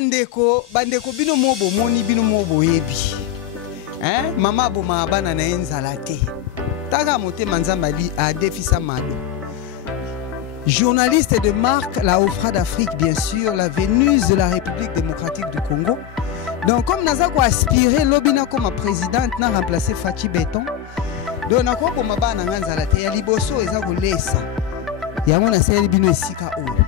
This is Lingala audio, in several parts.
bandeko bino mobo moni bino mobo yebi. Hein? Mama bo maabana na enzalate. Taga mote manzambali a défisa mado. Journaliste de marque, la Ofra d'Afrique bien sûr, la Vénus de la République démocratique du Congo. Donc comme Nazako aspiré lobina comme présidente n'a remplacé Fachi Béton. Donc nako bo mabana nganzalate ya liboso eza kolesa. Yango na seli bino esika oyo.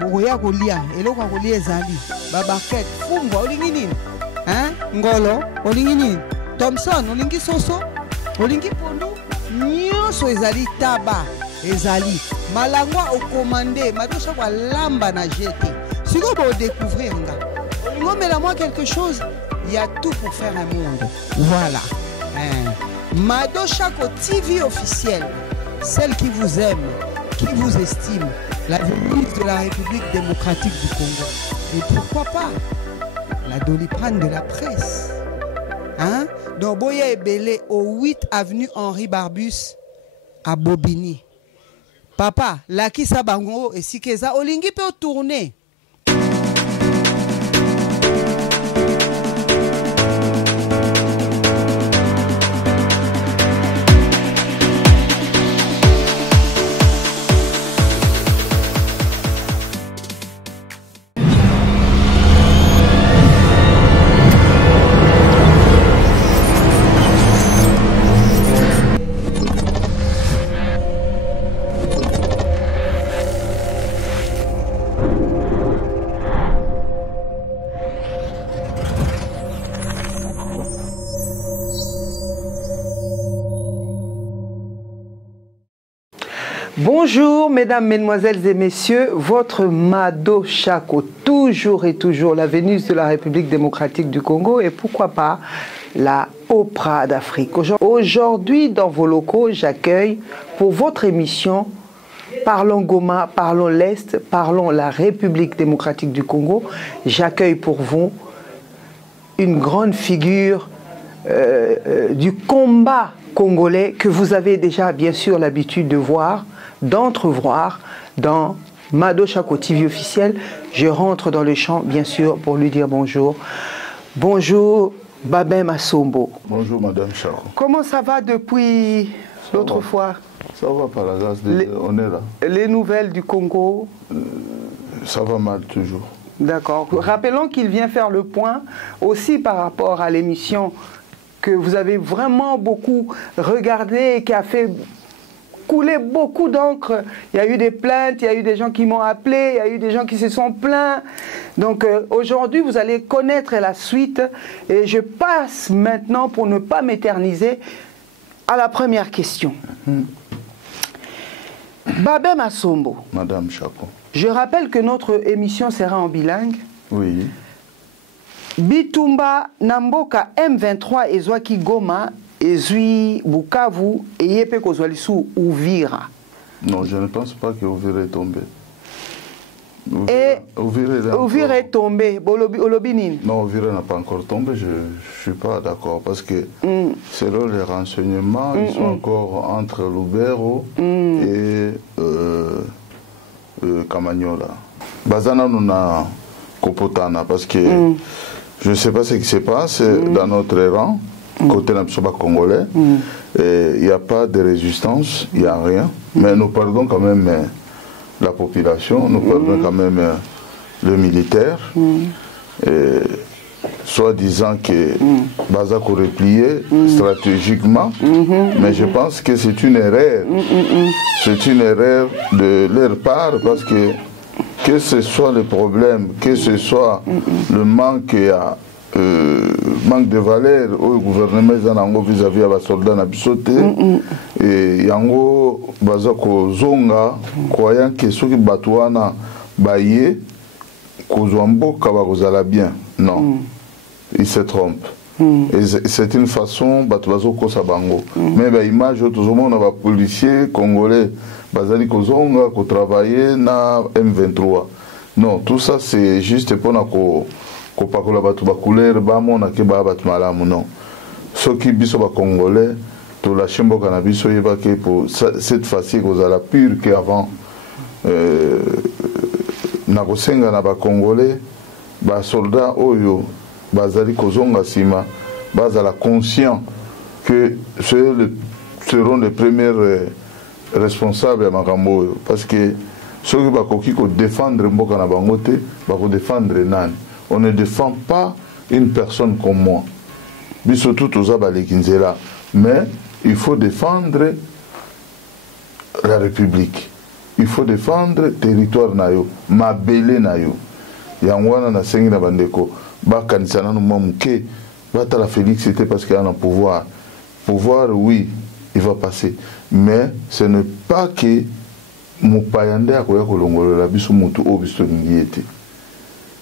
Boya kolia eloko kolia ezali babaket fungwa olingi nini hein ngolo olingi nini Thompson olingi soso olingi pondu nyonso ezali taba ezali malangwa au commandé madosha kwa lamba na jeté siko bo découvrir nga olingo mela moi quelque chose il y a tout pour faire un monde voilà hein madosha ko TV officielle celle qui vous aime qui vous estime, la Vénus de la République démocratique du Congo. Et pourquoi pas la Doliprane de la presse. Hein? Donc Boya Ebele au 8 avenue Henri Barbus à Bobigny. Papa, la Kisa Bango et Sikeza Olingi peut tourner. Bonjour mesdames, mesdemoiselles et messieurs, votre Mado Chako, toujours et toujours la Vénus de la République démocratique du Congo et pourquoi pas la Ofra d'Afrique. Aujourd'hui dans vos locaux, j'accueille pour votre émission Parlons Goma, Parlons l'Est, Parlons la République démocratique du Congo. J'accueille pour vous une grande figure du combat congolais que vous avez déjà bien sûr l'habitude de voir, d'entrevoir dans Mado Chako TV officiel. Je rentre dans le champ bien sûr pour lui dire bonjour. Bonjour Babem Assombo. Bonjour Madame Chako. Comment ça va depuis l'autre fois? Ça va par la grâce de Dieu, on est là. Les nouvelles du Congo? Ça va mal toujours. D'accord. Rappelons qu'il vient faire le point aussi par rapport à l'émission que vous avez vraiment beaucoup regardé et qui a fait couler beaucoup d'encre. Il y a eu des plaintes, il y a eu des gens qui m'ont appelé, il y a eu des gens qui se sont plaints. Donc aujourd'hui, vous allez connaître la suite. Et je passe maintenant, pour ne pas m'éterniser, à la première question. Babem Assombo. Madame Chako. Je rappelle que notre émission sera en bilingue. Oui. Bitumba Namboka M23 Ezwaki Goma Ezui Bukavu et Yepe Kozwalisu Uvira. Non, je ne pense pas que Uvira est tombé. Uvira est tombé. Olobinin. Non, Uvira n'a pas encore tombé. Je ne suis pas d'accord parce que selon les renseignements, ils sont encore entre Lubero et Kamanyola. Bazana nous a Kopotana parce que je ne sais pas ce qui se passe dans notre rang, côté Napsoba congolais. Il n'y a pas de résistance, il n'y a rien. Mais nous perdons quand même la population, nous perdons quand même le militaire. Soit disant que Bazak aurait replié stratégiquement, mais je pense que c'est une erreur. C'est une erreur de leur part parce que ce soit le problème, que ce soit le manque de valeur au gouvernement vis-à-vis des soldats nabisoté et yango bazako zonga croyant que ceux qui batouana baye kozwambo kabakozala bien. Non, il se trompe. C'est une façon batouazo sabango. Mais l'image tout le monde a policiers congolais bazali kozonga ko travailler na M23. Non, tout ça c'est juste pour na ko pakola batu ba couleur ba mona ke ba batu malamu non. Ceux qui biso ba congolais to la chembo kana biso yeba ke pour cette fois-ci kozala pure qu'avant na kosenga na ba congolais ba soldats oyo bazali kozonga sima bazala conscient que seront les premiers responsables à makambo oyo, parce que ceux qui bakoki ko défendre mboka na bango te bako défendre nani. On ne défend pas une personne comme moi. Biso tout oza baleki nzela, mais il faut défendre la République. Il faut défendre le territoire nayo, mabele nayo. Yangwana na sengi na bandeko, bakanisa nanu mamuke, batala Félix c'était parce qu'il y a un pouvoir. Pouvoir, oui, il va passer. Mais ce n'est pas que Moupayande a koya kolongolola biso mutu o biso ngiete.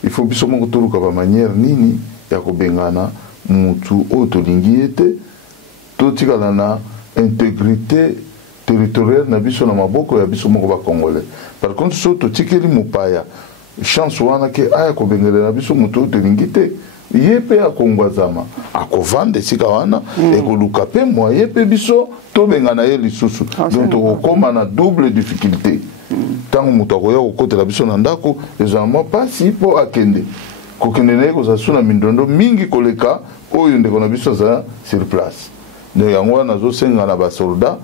Il faut biso moko toluka ba manière nini ya kobengana mutu o to lingiete, to tikala na intégrité territoriale na biso na maboko ya biso moko ba congolais. Par contre so to tikeli mupaya chance wana ke aya kobengela na biso mutu o to lingite yepe akongwazama akovande sika wana ekoluka pe moye pe biso tobengana ye lisusu donc tokokoma na double difficulté ntango moto akoya kokotela biso na ndako ezalama pasi mpo akende kokende na ye kozala so na mindondo mingi koleka oyo ndeko na biso aza sur place. Donc yango wana nazosenga na basoldat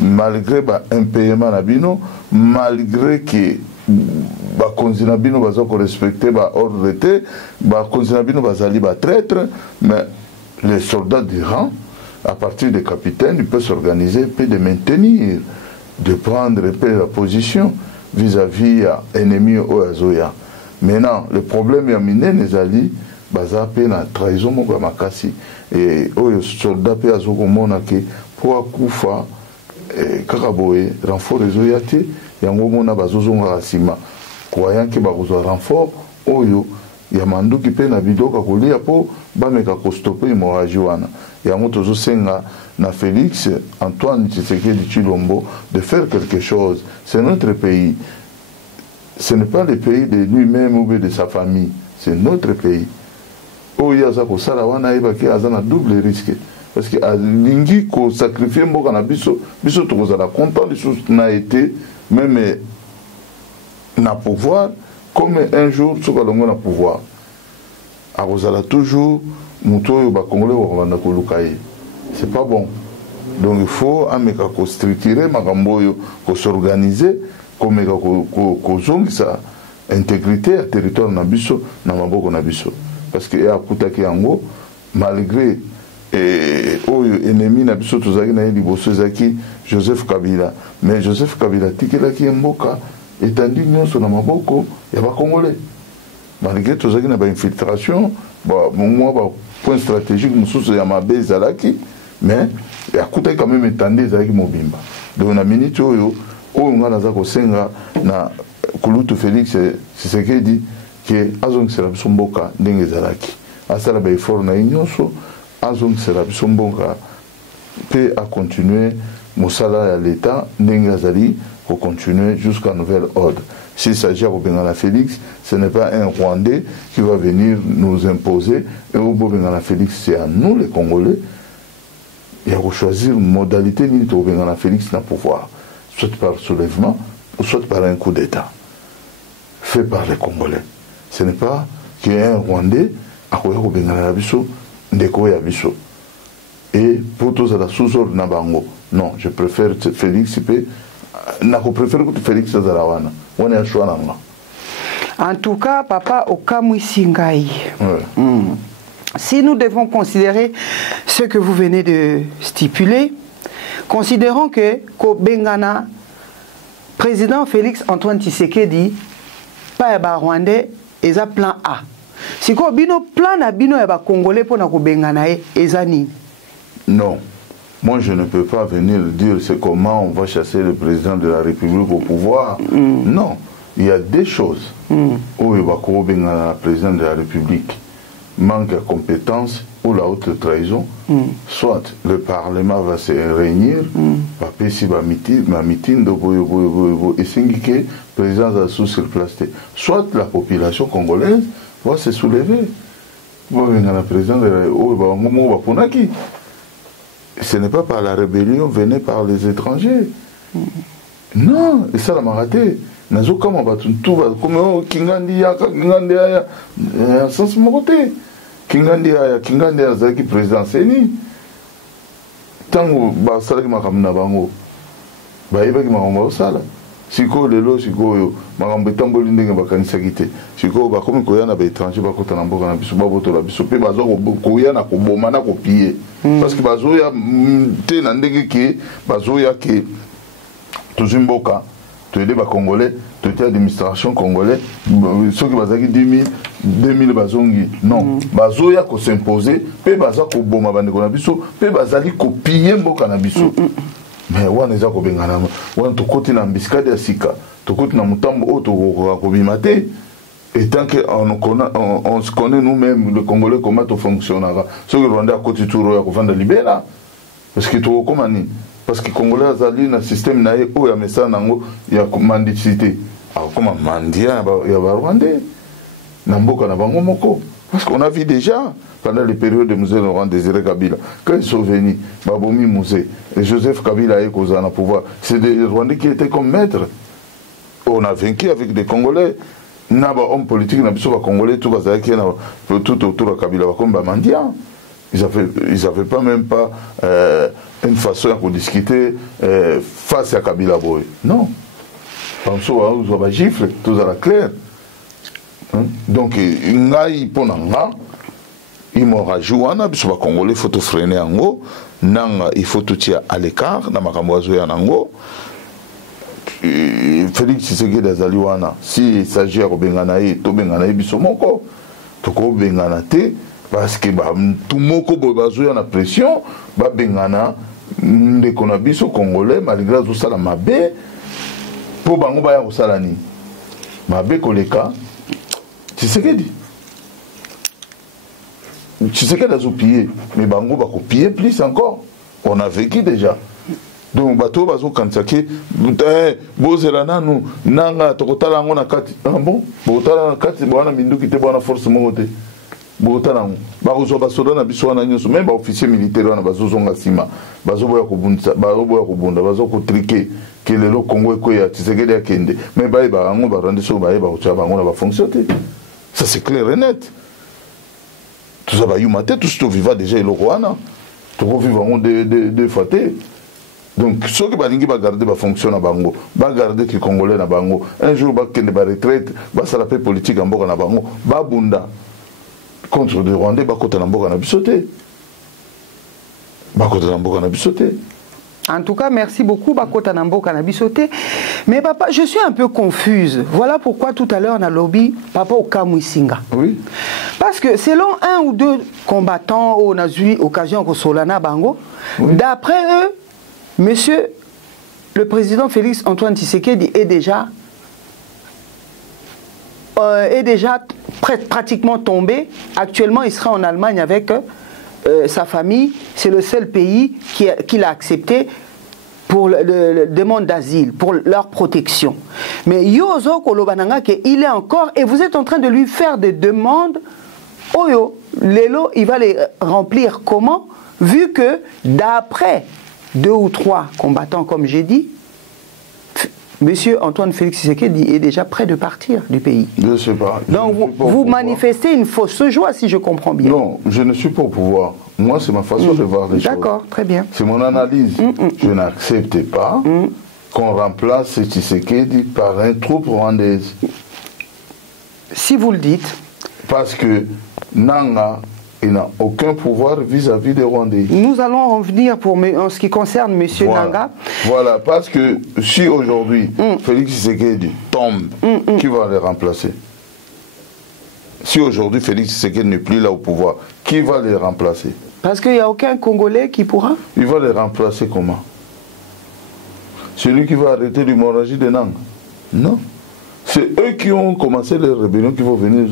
malgré baimpayement na bino, malgré que bakonzi na bino baza ko respecter ba ordre te, bakonzi na bino bazali ba traître, mais les soldats du rang à partir des capitaines ils peuvent s'organiser, peut de maintenir, de prendre la position vis-à-vis à ennemi au azoya. Maintenant le problème ya minene ezali baza pe na trahison moko makasi et oyo soldat pe azokomona ke po akufa kaka boye renfort ezoya te yango mona bazozonga nsima croyant ke bakozwa renfort oyo ya manduki pe na bidoka kolia po bameka kostope hémorragie wana yango tozosenga na Félix Antoine Tshisekedi Tshilombo de faire quelque chose. C'est notre pays, ce n'est pas le pays de lui-même ou de sa famille, c'est notre pays. Oyo aza kosala wana yebaki aza na double risque parce que alingi ko sacrifier mboka na biso tokozala content lisusu na été même na pouvoir comme un jour sokalongo na pouvoir akozala toujours mutu oyo bakongole bakobanda koluka ye. C'est pas bon. Donc il faut ameka ko structurer makambo oyo ko s'organiser komeka ko zongisa intégrité à territoire na biso na maboko na biso parce que akutaki yango malgré oyo ennemi na biso tozaki na ye liboso ezaki Joseph Kabila, mais Joseph Kabila tikelaki mboka etandi nyonso na maboko ya bakongolais malgré tozaki na bainfiltration mwa point stratégique mosusu ya mabe ezalaki mais akutaki quand même etandi ezalaki mobimba. Donc na minute oyo nga naza kosenga na kulutu Félix Tshisekedi ke azongisela biso mboka ndenge ezalaki asala baeffort na ye nyonso azongisela biso mboka mpe acontinue mosala ya l'État ndenge azali kocontinue jusqu'à nouvel ordre. S'il s'agit de Bengana Félix, ce n'est pas un Rwandais qui va venir nous imposer. Et au Bengana Félix, c'est à nous les Congolais. Il y a choisir une modalité ni de Bengana Félix n'a pouvoir, soit par soulèvement, ou soit par un coup d'État fait par les Congolais. Ce n'est pas qu'il y ait un Rwandais à Bengana Bisso, Ndeko Yabiso. Et pour tous à la sous-ordre Nabango. Non, je préfère Félix P. Je préfère que Félix Zarawana. On est à choix. En tout cas, papa, au Kamwisingai. Si nous devons considérer ce que vous venez de stipuler, considérons que Bengana, président Félix Antoine Tshisekedi, pas un Rwandais, et un plan A. Si vous avez un plan A, vous avez un Congolais pour Bengana et Zani. Non. Moi, je ne peux pas venir dire c'est comment on va chasser le président de la République au pouvoir. Non. Il y a des choses où le président de la République manque de compétences ou la haute trahison. Soit le Parlement va se réunir, va passer un meeting et c'est le président va se placer. Soit la population congolaise va se soulever. Le président de la République. Ce n'est pas par la rébellion venue par les étrangers. Non, et ça l'a raté. nazo kama batu tout va comme kingandi ya kingandi ya sens mon côté kingandi ya zaki président seni tango ba sala ki makamna bango ba iba ki makamna sala siko lelo siko makambo tamboli ndenge bakanisa kite siko ba komi koyana ba étranger ba kota na mboka na biso ba boto la biso pe bazo koyana ko boma na ko pier parce que bazo ya te na ndenge ki bazo ya ke tuzimboka tu aider ba congolais tu aider l'administration congolais ceux qui bazaki 2000 bazongi non bazo ya ko s'imposer pe baza ko boma bandeko na biso pe bazali ko pier mboka na biso mais wana eza ko bengana wana to koti na mbiskade ya sika to koti na mutambo o to ko bimate et tant que on se connaît nous-mêmes le congolais comment to fonctionnera ceux qui rwanda koti turo ya ko vanda libera parce que to komani parce que congolais azali na système na ye o ya mesa nango ya mendicité comme mandia ya ba rwandais na mboka na bango moko parce qu'on a vu déjà pendant les périodes de Mzee Laurent Désiré Kabila quand ils sont venus Babomi Mzee et Joseph Kabila est causé en pouvoir c'est des Rwandais qui étaient comme maîtres on a vaincu avec des Congolais na ba homme politique na biso ba Congolais tout bazaki na tout autour de Kabila comme ba mandia ils avaient pas même pas une façon de discuter face à Kabila Boy. Non. Pensons à nous, on va gifler, tout à la claire. Donc, il y a il m'aura joué, il faut Congolais, il faut freiner en haut, il faut tout tirer à l'écart, dans ma camoiserie en haut. Félix Tshisekedi Azaliwana, s'il s'agit de Benganaï, to Benganaï, Bissomoko, to Benganate, parce que tout le monde a la pression, Bengana, ndeko na biso congolais malgré tout ça la mabe po bango ba ya kosalani mabe koleka Tshisekedi a pied mais bango ba copier plus encore on a vécu déjà donc bato bazo kansaki bozela nanu nanga tokotala ngo na kati bon botala na kati bwana minduki te bwana force mongote botalango bakozwa basoda na biso wana nyonso même baofficier militaire wana bazozonga nsima bazoboya kobunda bazokotrike ke lelo Congo ekoya Tshisekedi akende mais bayeba yango barandi so bayeba kotia bango na bafonction te ça c'est clair et net toza bayuma te tous toviva déjà eloko wana tokoviva yango deux fois te donc soki balingi bagarde bafonction na bango bagarde ki congolais na bango un jour bakende baretraite basala pe politique ya mboka na bango babunda contre les Rwandais, en tout cas, merci beaucoup, Bakota Nambo Kanabisote. Mais papa, je suis un peu confuse. Voilà pourquoi tout à l'heure, on a lobby papa au Kamwisinga. Oui. Parce que selon un ou deux combattants, on a eu occasion au Solana Bango, oui. D'après eux, monsieur le président Félix Antoine Tshisekedi est déjà pratiquement tombé. Actuellement, il sera en Allemagne avec sa famille. C'est le seul pays qui l'a accepté pour la demande d'asile, pour leur protection. Mais Yozo Kolobananga, il est encore, et vous êtes en train de lui faire des demandes. Oyo, Lelo, il va les remplir comment? Vu que d'après 2 ou 3 combattants, comme j'ai dit, Monsieur Antoine Félix Tshisekedi est déjà prêt de partir du pays. Je ne sais pas. Donc vous manifestez une fausse joie, si je comprends bien. Non, je ne suis pas au pouvoir. Moi, c'est ma façon de voir les choses. D'accord, très bien. C'est mon analyse. Je n'accepte pas qu'on remplace Tshisekedi par un troupe rwandaise. Si vous le dites. Parce que Nanga, il n'a aucun pouvoir vis-à-vis des Rwandais. Nous allons revenir en ce qui concerne M. Nanga. Voilà, parce que si aujourd'hui Félix Tshisekedi tombe, qui va le remplacer? Si aujourd'hui Félix Tshisekedi n'est plus là au pouvoir, qui va le remplacer? Parce qu'il n'y a aucun Congolais qui pourra. Il va le remplacer comment? Celui qui va arrêter l'hémorragie de Nanga? Non. C'est eux qui ont commencé les rébellions qui vont venir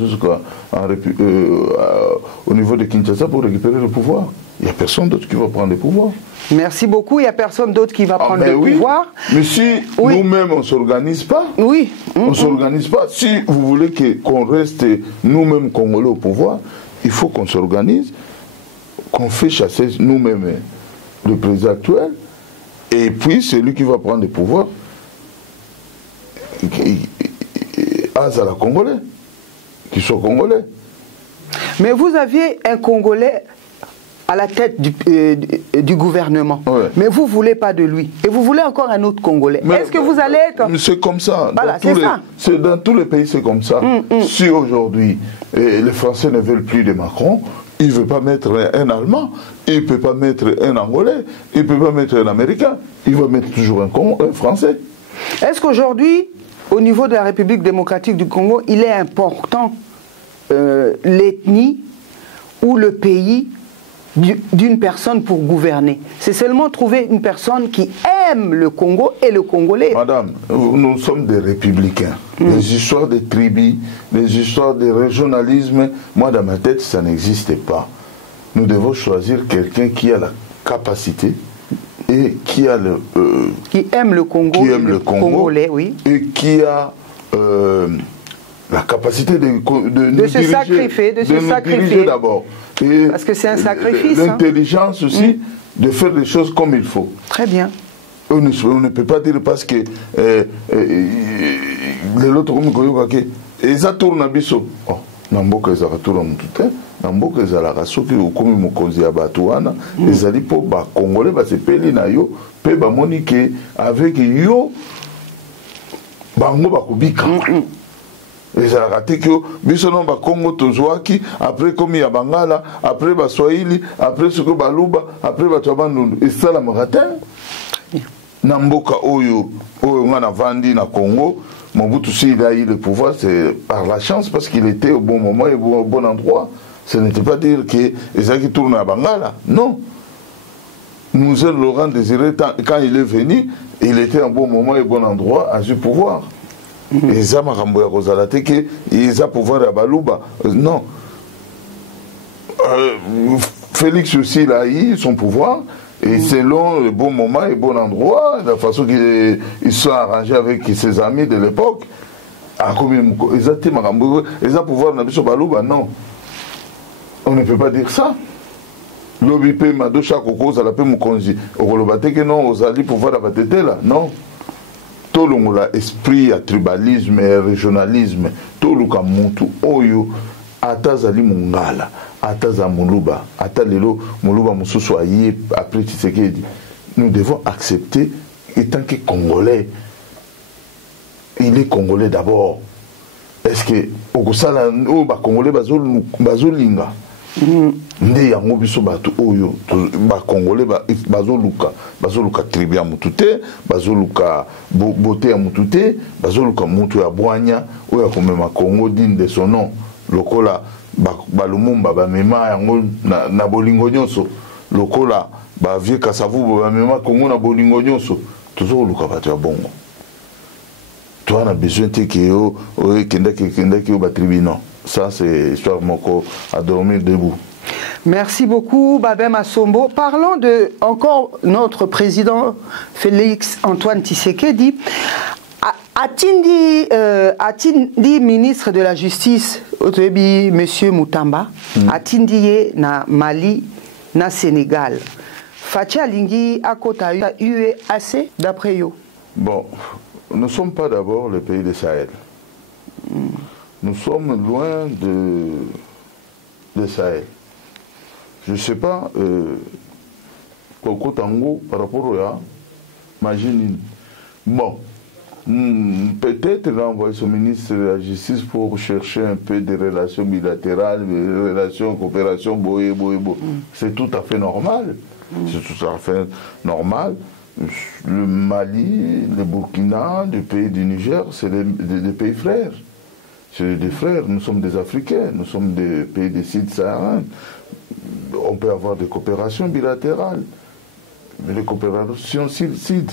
au niveau de Kinshasa pour récupérer le pouvoir. Il n'y a personne d'autre qui va prendre le pouvoir. Merci beaucoup. Il n'y a personne d'autre qui va prendre le pouvoir. Mais si nous-mêmes, on ne s'organise pas, on ne s'organise pas. Si vous voulez qu'on reste nous-mêmes Congolais au pouvoir, il faut qu'on s'organise, qu'on fait chasser nous-mêmes le président actuel, et puis celui qui va prendre le pouvoir, azala congolais, qui soit congolais. Mais vous aviez un Congolais à la tête du gouvernement, ouais. Mais vous ne voulez pas de lui. Et vous voulez encore un autre Congolais. Est-ce que vous allez être... C'est comme ça. Voilà, dans tous les pays, c'est comme ça. Si aujourd'hui, les Français ne veulent plus de Macron, il ne veut pas mettre un Allemand, il ne peut pas mettre un Angolais, il ne peut pas mettre un Américain, il va mettre toujours un Français. Est-ce qu'aujourd'hui, au niveau de la République démocratique du Congo, il est important l'ethnie ou le pays d'une personne pour gouverner? C'est seulement trouver une personne qui aime le Congo et le Congolais. Madame, nous sommes des républicains. Les histoires de tribus, les histoires de régionalisme, moi dans ma tête, ça n'existe pas. Nous devons choisir quelqu'un qui a la capacité et qui a qui aime le Congo, qui aime le Congolais, oui. Et qui a la capacité de se sacrifier, de se sacrifier d'abord. Parce que c'est un sacrifice. L'intelligence aussi de faire les choses comme il faut. Très bien. On ne peut pas dire parce que l'autre comme ça tourne à biso. Oh, namboka ezaka tourna mutute, namboka ezalaka soki okomi mokonzi ya bato wana, ezali po ba congolais ba sepeli na yo, pe ba moni ke avec yo bango bakubika. ezalaka te ke biso no bakongo tozwaki après komi ya bangala après baswahili après soki baluba après bato ya bandundu esalamaka te na mboka oyo nga navandi na Congo. Mobutu, s'il a eu le pouvoir, c'est par la chance parce qu'il était au bon moment et au bon endroit. Ce n'était pas dire que ça qui tourne à Bangala. Non. Nous Laurent Désiré, quand il est venu, il était au bon moment et au bon endroit à ce pouvoir. Et ça m'a ramboya Rosalate que il a pouvoir à Balouba. Non. Félix aussi, il a eu son pouvoir. Et selon le bon moment et le bon endroit, la façon qu'ils sont arrangés avec ses amis de l'époque, ils ont pouvoir non. On ne peut pas dire ça. L'OBP m'a donné chaque cause à la paix Moukonzi. Au Rolobate que non, aux alliés pouvoir abattre là. Non. Tout le monde a esprit à tribalisme et régionalisme. Tout le monde oyo. Ata zali mungala, ata za muluba, ata lelo muluba mususu aye après Tshisekedi. Nous devons accepter, étant que Congolais, il est Congolais d'abord. Est-ce que okosala o ba Congolais bazolinga nde yango biso bato oyo ba Congolais bazoluka tribu ya mutu te, bazoluka beauté ya mutu te, bazoluka mutu ya bwanya oyo akomema Congo digne de son nom. Lokola balumumba bamema yango na bolingo nyonso, lokola bavie kasavubu bamema Congo na bolingo nyonso, tozoluka bato ya bongo. Toi on a besoin te que yo kendaki yo batribi non. Ça c'est histoire moko à dormir debout. Merci beaucoup Babé Masombo. Parlons de encore notre président Félix Antoine Tshisekedi. A-t-il dit ministre de la Justice, Monsieur Moutamba, a-t-il dit na Mali, na Sénégal, Fatia Lingui a eu assez d'après eux? Bon, nous ne sommes pas d'abord le pays de Sahel. Nous sommes loin de Sahel. Je ne sais pas, Koko Tango par rapport à Magine. Bon. Peut-être renvoyer son ministre de la Justice pour chercher un peu de relations bilatérales, des relations, coopération, boye. C'est tout à fait normal. C'est tout à fait normal. Le Mali, le Burkina, le pays du Niger, c'est des pays frères. C'est des frères, nous sommes des Africains, nous sommes des pays des Cides sahariens. On peut avoir des coopérations bilatérales. Mais les coopérations Cides,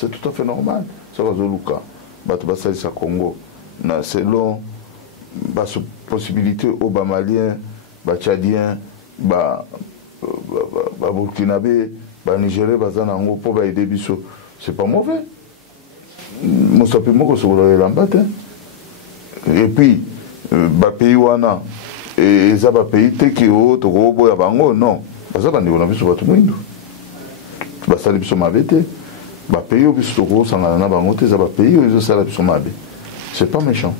c'est tout à fait normal. Ça va Zoluka, Batbassalisa Congo. Selon la possibilité aux Maliens, Tchadiens, Burkinabé, Nigériens, Bazanango, pour aider Bisso. C'est pas mauvais. Et puis, pays wana, et ça va pays Tekeo, Togo, Yabango, non. Ça va nous Bisso Batumwindo. Bassali Bisso Mavete. ba pays au bistoko sangana na bango te za ba pays au sala biso mabe. C'est pas méchant.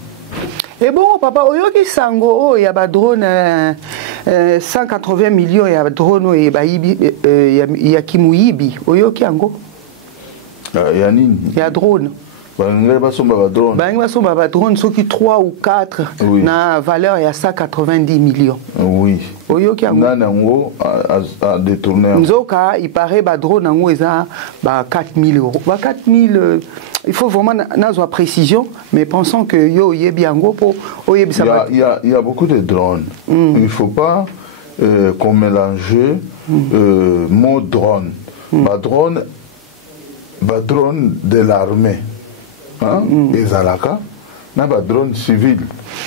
Et bon, papa, oyoki sango, il y a ba drone 180 millions, il y a drone et ba ibi, il y a kimuibi, oyoki ango. Il y a nini? Il y a drone. Bangai basomba ba drone. Bangai basomba ba drone, ceux qui 3 ou 4 oui. Na valeur il y a 190 millions. Oui. Oyoki ango. Nana ango a détourné. Nzoka, il paraît ba drone ango eza ba 4000 €. Ba 4000 il faut vraiment n'avoir précision, mais pensons que yo yebi ango pour oyebi ça. Il y a beaucoup de drones. Il ne faut pas qu'on mélange mot drone. Ba drone de l'armée. Hein? Et Zalaka, n'a pas drone civil.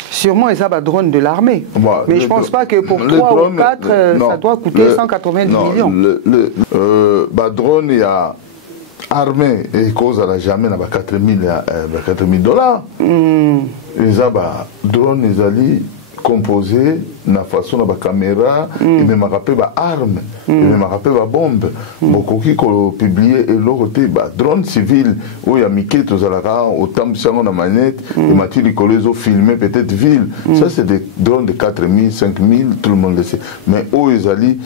Sûrement, ils ont un drone de l'armée. Bon, mais je ne pense pas que pour 3 ou 4, ça doit coûter 190 millions. Le drone, il y a armée et cause à la jamais n'a pas 4 000 $. Ils ont drone, ils allaient composé na façon na ba caméra et même rappelé ba arme et même rappelé ba bombe beaucoup qui publier et l'autre ba drone civil où il y a Mickey tous à la autant sango na manette et Mathieu Nicolas ont filmé peut-être ville ça c'est des drones de 4 000 5 000 tout le monde le sait mais où ils allaient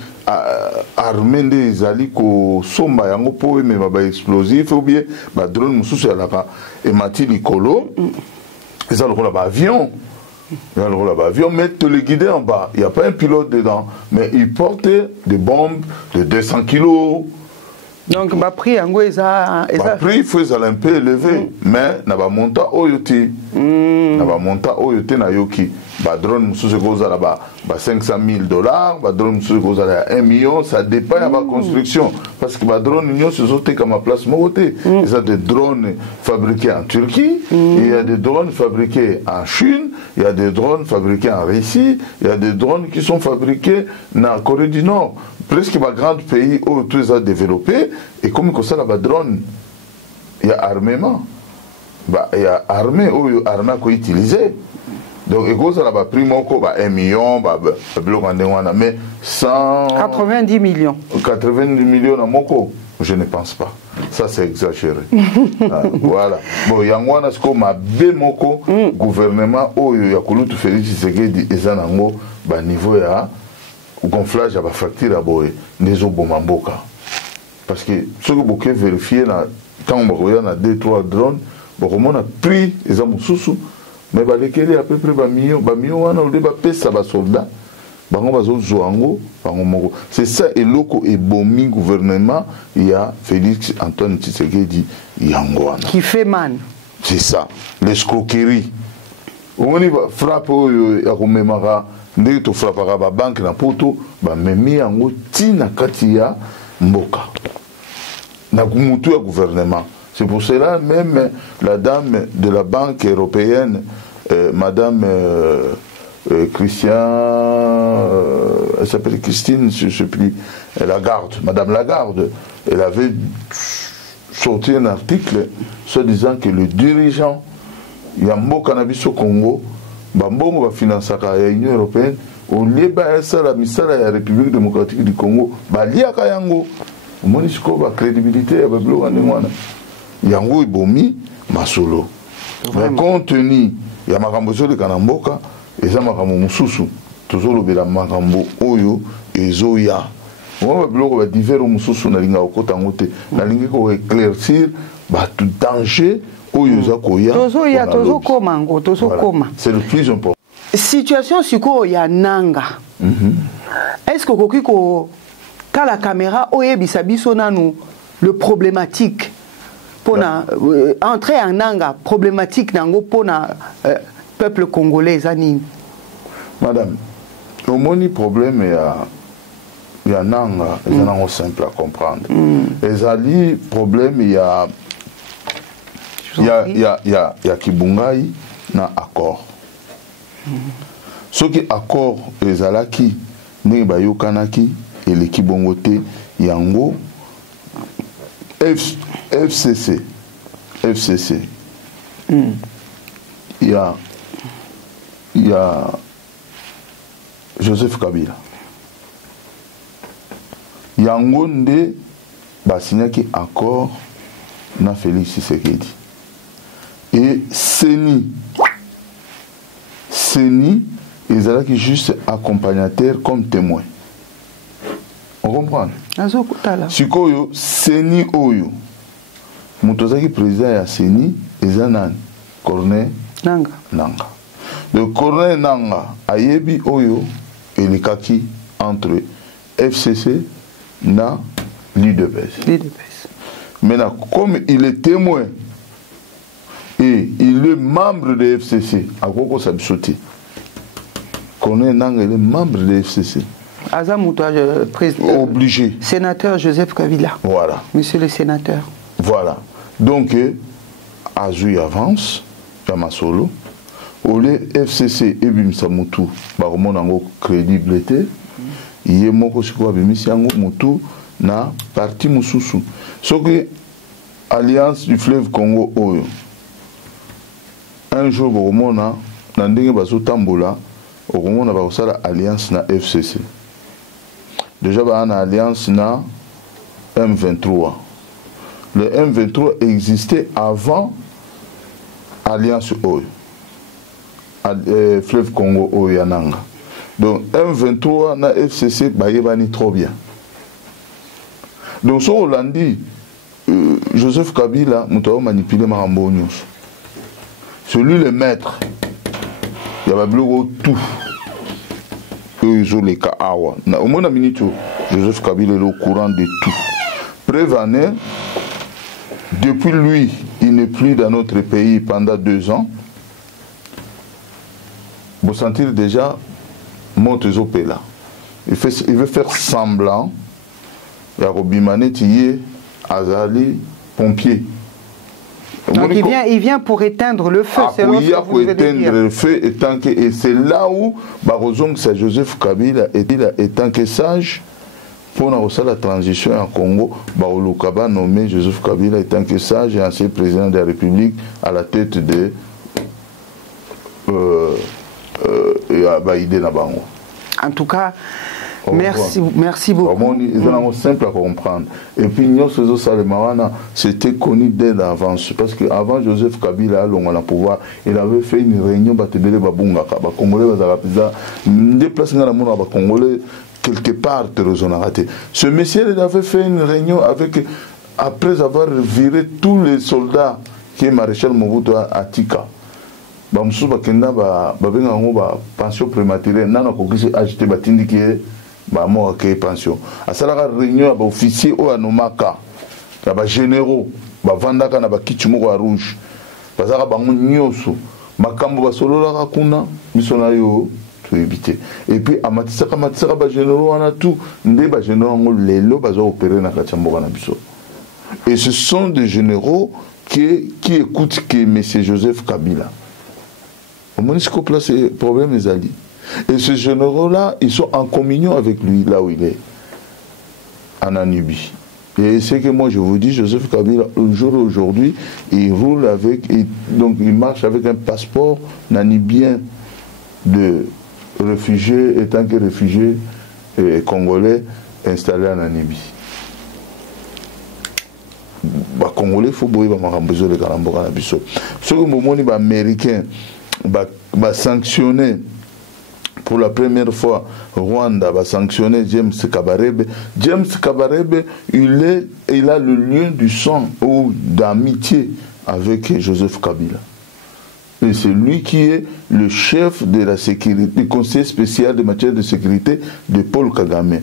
armés des alliés ko somba yango po mais ba explosif ou bien ba drone mususu à la et Mathieu Nicolas ils ont le avion. Il y a le rôle avion, mais te le guider en bas. Il n'y a pas un pilote dedans, mais il portait des bombes de 200 kilos. Donc, le prix, le prix, il faut un peu élevé, mais il y a un montant oyoti. Il y a un montant oyoti na yoki. Le drone, c'est 500 000 $, le drone, c'est 1 million, ça dépend de la construction. Parce que le drone, c'est comme la place Moroté. Il y a des drones fabriqués en Turquie, il y a des drones fabriqués en Chine, il y a des drones fabriqués en Russie, il y a des drones qui sont fabriqués en Corée du Nord. Presque les grands pays où tout ça développé, et comme ça, il y a des drones, il y a armement. Il y a armée où il y a armée qu'on utilise. Donc, il y a un prix 1 million, mais 190 millions. 90 millions à Moko, je ne pense pas. Ça, c'est exagéré. Voilà. Bon, il y a un Moko, gouvernement, où il y a un Félix Tshisekedi, et ça, niveau ya gonflage, à fracture à boye, les Obomamboka. Parce que ce que vous pouvez vérifier, quand on a 2-3 drones, on a pris les amoussous. Mais il y a à peu près des millions, des soldats. C'est ça, et l'oko et bomi gouvernement, il y a Félix Antoine Tshisekedi Yangouana. Qui fait man. C'est ça, l'escroquerie. On y va frapper, dès que tu frapperas la banque, na poto, memi yango tina katia mboka. Na gumutu ya gouvernement. C'est pour cela même la dame de la Banque européenne, Madame elle s'appelle Christine, je ne sais plus, Lagarde, Madame Lagarde, elle avait sorti un article se disant que le dirigeant Yambo Cannabis au Congo, Bambongo va financer l'Union européenne, au lieu de la mission de la République démocratique du Congo, Balia Kayango, au moins la crédibilité, Yango Ibomi, Masolo. Mais compte tenu, il y a Makambozo de Kanamboka, et ça Makambo Moussousou, toujours le Makambo Oyo, et Zoya. On va divers Moussousou, na linga okotangote, na linga ko éclaircir, tout danger, Oyo Zakoya. Tozoya, Tozo Komango, Tozo Koma. C'est le plus important. Situation sur ya Nanga. Est-ce que Kokiko, quand la caméra, Oye Bisabiso Nanou, le problématique, pour entrer en Nanga, problématique nango pour le peuple congolais, Zanine. Madame, au moins problème il y a Nanga, c'est simple à comprendre. Les alliés, problème il y a Kibungai na accord. Ce qui accord les alaki, ne bayokanaki et les Kibongote yango FCC. Il y a Joseph Kabila. Yangonde ba signé accord na Félix Tshisekedi. Et Seni ils allaient juste accompagnateur comme témoin. On comprend? Sikoyo Seni Oyo Mutozaki président ya Seni Ezanan Corneille Nanga. Le Corneille Nanga ayebi Oyo elikaki entre FCC na l'UDPS. Maintenant, comme il est témoin et il est membre de FCC, à quoi ça sauté? Corneille Nanga il est membre de FCC. Obligé. Sénateur Joseph Kabila. Voilà. Monsieur le sénateur. Voilà. Donc, Azoui avance, Yamasolo. Olé FCC et Bimsa Moutou, Baromonango crédibilité. Il y a moko siko Bimisa Moutou na parti Moussoussou. Ce que Alliance du fleuve Congo Oyo. Un jour, Baromona, Nandenge Baso Tambola, Baromona Barosala Alliance na FCC. Déjà, il y a une alliance na M23. Le M23 existait avant Alliance Oyo. Fleuve Congo Oyananga. Donc M23 na FCC bayebani trop bien. Donc so Hollandi Joseph Kabila mutawa manipuler marambo nyos. Celui le maître. Il y a bloqué tout. Les cas awa. Au moins minute Joseph Kabila est au courant de tout. Prévané, depuis lui, il n'est plus dans notre pays pendant 2 ans. Vous sentir déjà Montezopé là. Il veut faire semblant. Yarobimane Tiye Azali pompier. Donc il vient pour éteindre le feu. C'est pour éteindre le feu et c'est là où Barozong c'est Joseph Kabila étant que sage pour la transition en Congo, Baolokaba nommé Joseph Kabila étant que sage et ancien président de la République à la tête de Baïdé Nabango. En tout cas, merci beaucoup. C'est simple à comprendre. Et puis, c'était connu dès l'avance. Parce qu'avant Joseph Kabila a le pouvoir, il avait fait une réunion Congolais quelque part. Ce monsieur il avait fait une réunion avec, après avoir viré tous les soldats qui est maréchal Mobutu à Tika. Bamsou bakenda babenga ngo ba pension prématurée nana ko kisi ajité batindi ki ba mo ke pension asala ka réunion ba officier o anomaka ba généraux ba vandaka na ba kichimoko ya rouge bazaka bango nyoso makambo ba solola ka kuna misona yo to éviter et puis amatisa ba généraux ana tout ndé ba généraux ngo lelo bazo opérer na kachamboka na biso et ce sont des généraux qui écoutent que monsieur Joseph Kabila. Au moins, ce qu'on place le problème des alliés. Et ces généraux-là, ils sont en communion avec lui, là où il est, en Namibie. Et c'est que moi, je vous dis, Joseph Kabila, un jour aujourd'hui, il roule avec, donc il marche avec un passeport namibien de réfugiés, étant que réfugiés congolais installés en Namibie. Les Congolais, il faut que les Congolais soient ceux qui sont américains, va sanctionner pour la première fois Rwanda va sanctionner James Kabarebe. James Kabarebe, il a le lien du sang ou d'amitié avec Joseph Kabila. Et c'est lui qui est le chef de la sécurité, du conseil spécial de matière de sécurité de Paul Kagame.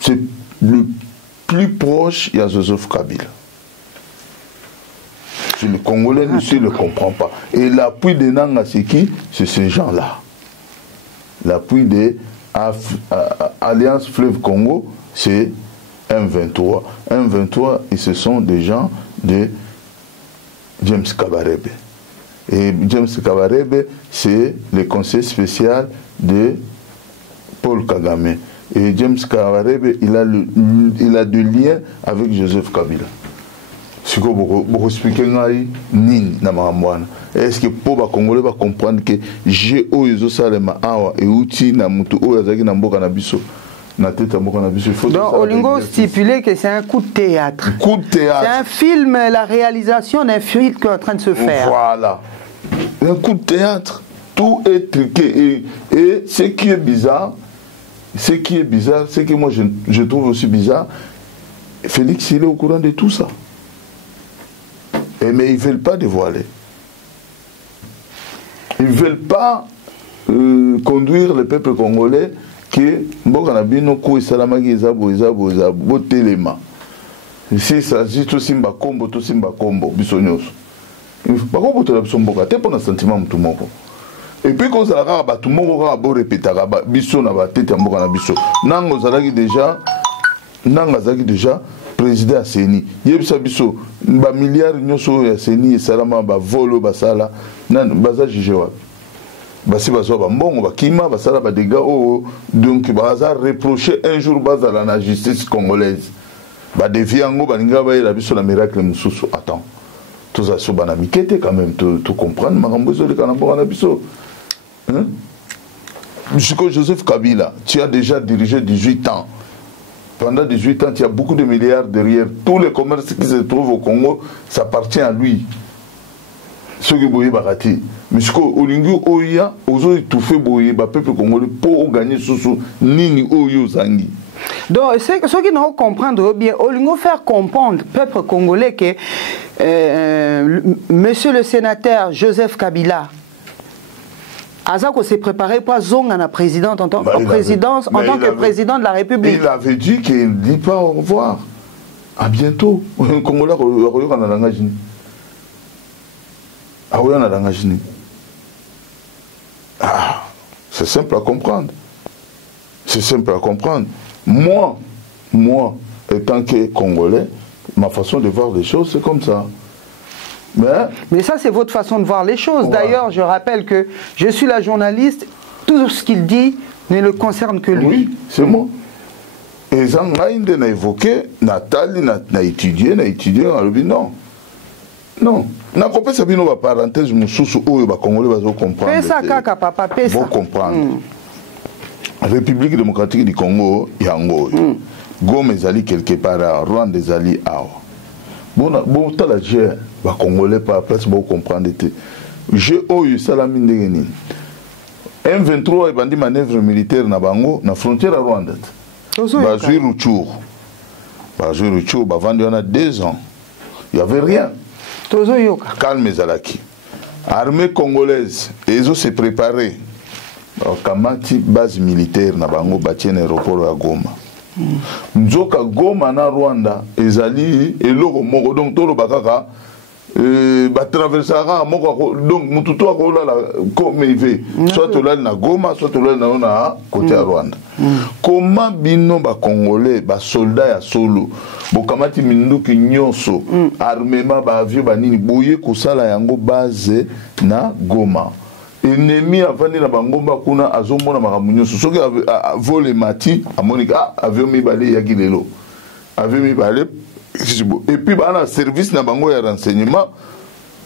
C'est le plus proche, il y a Joseph Kabila. Le Congolais ne le comprend pas. Et l'appui de Nanga, c'est qui? C'est ces gens-là. L'appui de Alliance Fleuve Congo, c'est M23. M23, et ce sont des gens de James Kabarebe. Et James Kabarebe, c'est le conseil spécial de Paul Kagame. Et James Kabarebe, il a des liens avec Joseph Kabila. Est-ce que pour les Congolais va comprendre que j'ai eu Salema Awa et Outi na Mutu Oyazaki na Mboka na Biso, na tête moko na biso. Donc Olingo stipulé que c'est un coup de théâtre. Coup de théâtre. C'est un film, la réalisation d'un film qui est en train de se faire. Voilà. Un coup de théâtre. Tout est truqué. Et ce qui est bizarre, ce que moi je trouve aussi bizarre, Félix, il est au courant de tout ça. Mais ils ne veulent pas dévoiler. Ils ne veulent pas conduire le peuple congolais que Mbokanabino Kou et Salamagi Ezabo Telema. Si ça dit tout Simba Kombo, Bissonyos. Bakombo to la Mboka, t'es pour un sentiment tout le monde. Et puis quand ça va, tout le monde va répéter, Bisso n'a pas tête à Mboka Bisso. Nango Zalagi déjà. Président à Seni, Yebsa Bisso, ba milliard nyoso ya Seni et Salama ba volo ba sala, nan baza jijewa. Basi bazo ba mbongo ba kima ba sala ba dégâts donc baza reprocher un jour baza la justice congolaise. Ba deviango ba linga ba la biso la miracle mususu. Attends. Tout ça so bana mikete quand même tout comprendre makambo zo le kana bana biso. Hein? Jusqu'au Joseph Kabila, tu as déjà dirigé 18 ans. Pendant 18 ans, il y a beaucoup de milliards derrière. Tous les commerces qui se trouvent au Congo, ça appartient à lui. Ce qui est boyé barati. Mais ce que Olingu Oya, Ozo tout fait boyé, le peuple congolais pour gagner sous Nini Oyo Zangi. Donc, ceux qui n'ont pas comprendre bien, Olingo faire comprendre au peuple congolais que monsieur le sénateur Joseph Kabila, Azako s'est préparé pour Zonga la présidente en tant que président de la République. Il avait dit qu'il ne dit pas au revoir. À bientôt. Congolais, c'est simple à comprendre. C'est simple à comprendre. Moi, étant que Congolais, ma façon de voir les choses, c'est comme ça. Mais ça, c'est votre façon de voir les choses. Voilà. D'ailleurs, je rappelle que je suis la journaliste. Tout ce qu'il dit ne le concerne que lui. Oui, c'est moi. Et ça, on a évoqué, Nathalie, n'a étudié, non. Non. Na kopé ça bino ba parenthèse mususu oyo ba congolais ba zo comprendre. Pesa kaka papa pesa. Vous comprendre. République démocratique du Congo yango. Goma ezali quelque part à Rwanda ezali awa. Bon tala je ba congolais par place ba comprendre te. Je oyo salami ndengeni. M23 et bandi manœuvre militaire na bango na frontière à Rwanda. Bazui Ruchuru. Bazui Ruchuru ba vandi on a 2 ans. Il y avait rien. Calme Zalaki. Armée congolaise, ils ont se préparé. Kamati base militaire na bango batien aéroport à Goma. Nzoka Goma na Rwanda, ezali eloko moko donc tolo bakaka ba traversera moko donc mututo akola la comme il veut. Soit tolal na Goma, soit tolal na côté à Rwanda. Comment bino ba congolais ba soldats ya solo bokamati minduki nyonso armement ba avion ba nini boye kosala yango base na Goma. Ennemi avandi na bangomba kuna azomona makambo nyonso soki vole mati amonika avion mibale ya kilelo avion mibale et puis ba na service na bango ya renseignement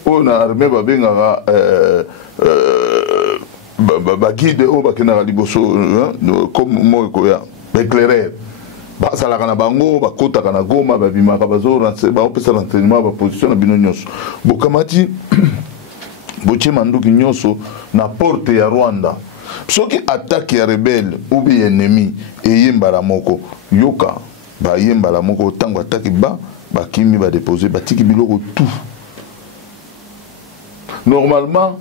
on a armé ba bengaka ba guide o ba kena liboso comme moi koya éclaireur ba sala kana bango ba kota kana Goma ba bimaka bazo ba opesa renseignement ba position na bino nyonso bokamati boche manduki nyonso na porte ya Rwanda soki attaque ya rebelle ou bien ennemi eyembala moko yoka ba yembala moko tango attaque ba kimi ba déposer ba tiki biloko tout normalement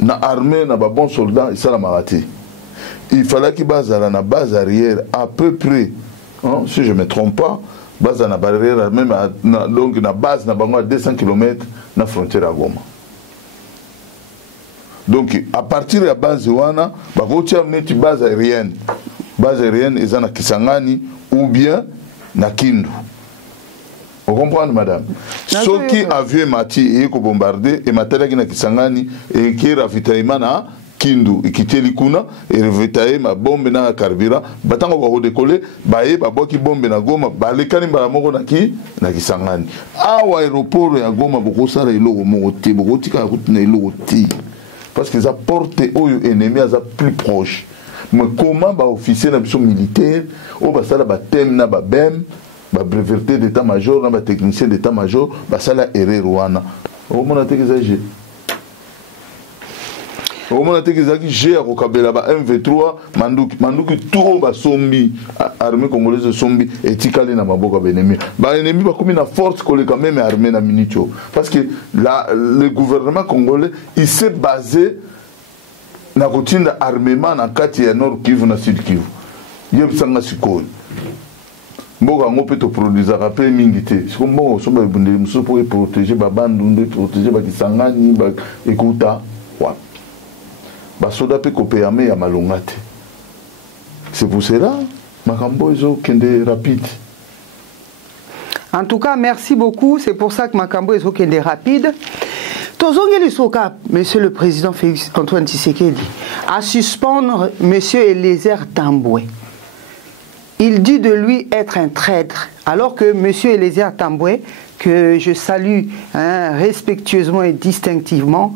na armée na ba bon soldat isala marati il fallait qu'il bazala na base arrière à peu près hein, si je me trompe pas base na barrière même donc na base na bango à 200 km na frontière à Goma. Donc, à partir de la base de Wana, il y a une base aérienne. Base aérienne, ils sont à Kisangani ou bien à Kindu. Vous comprenez, madame? Ceux qui avaient Mati et qui bombardé, et Matala qui na Kisangani, et qui ravitaillement à Kindu, et qui était l'ikuna, et ravitaillé ma bombe na carburant, batango va redécoller, baye, babo qui bombe na Goma, balekani balamoko na Kisangani. À l'aéroport ya Goma, beaucoup ça, il y a l'autre, beaucoup de na l'autre. Parce qu'ils apportent aux ennemis plus proches. Mais comment ba officier na biso militaire o ba sala ba thème na ba bem ba breveté d'état-major na ba technicien d'état-major ba sala erreur wana o mona te exagé o mona te exagé j'ai à kokabela ba MV3 manduki tout ba sombi armée congolaise sombi etikali na maboka benemi ba ennemi ba komi na force koleka même armée na minito parce que le gouvernement congolais il s'est basé na kotinda armement na kati ya Nord Kivu na Sud Kivu yebisanga sikoli mboka ngo pe to produisa rappel mingi te siko mboka so ba bunde muso pour protéger ba bandunde protéger ba kisangani ba ekuta wa ba soda pe kopéame ya malonga te c'est pour cela makambo ezo kende rapide. En tout cas merci beaucoup, c'est pour ça que makambo ezo kende rapide. Tozongeli soka, monsieur le président Félix Antoine Tshisekedi, à suspendre monsieur Eliezer Tambwe. Il dit de lui être un traître, alors que monsieur Eliezer Tambwe, que je salue respectueusement et distinctivement,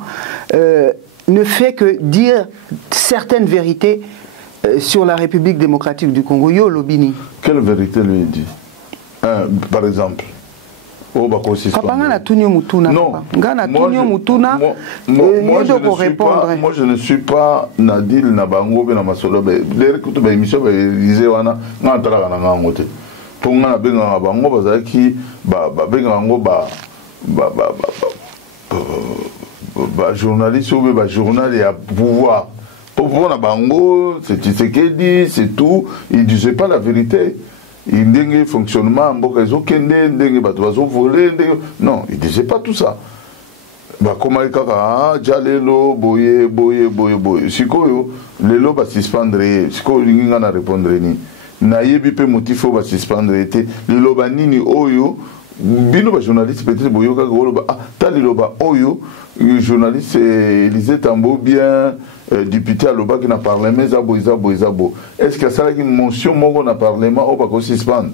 ne fait que dire certaines vérités sur la République démocratique du Congo. Yo Lobini. Quelle vérité lui dit? Par exemple non, moi je ne suis pas Nadil Nabango na Masolo les écoute ba émission ba Élysée wana nga tala na ngango te pour nga benga bango bazaki ba benga ngo ba journaliste ou ba journal ya pouvoir pour na bango c'est Tshisekedi c'est tout, il disait pas la vérité. Il dengue fonctionnement, non, il disait pas tout ça. Bah comment il kaka jalelo boye. Sikoyo lelo ba suspendre, sikoyo linga na répondre ni. Na yebi pe motif ba suspendre été lelo ba nini oyo bino ba journaliste peut-être boyo kaka ba ta lelo ba oyo journaliste Élisée Tambo bien député à l'Oba qui n'a parlé mais zabo. Est-ce que ça a une mention mon a parlement au pas suspendre?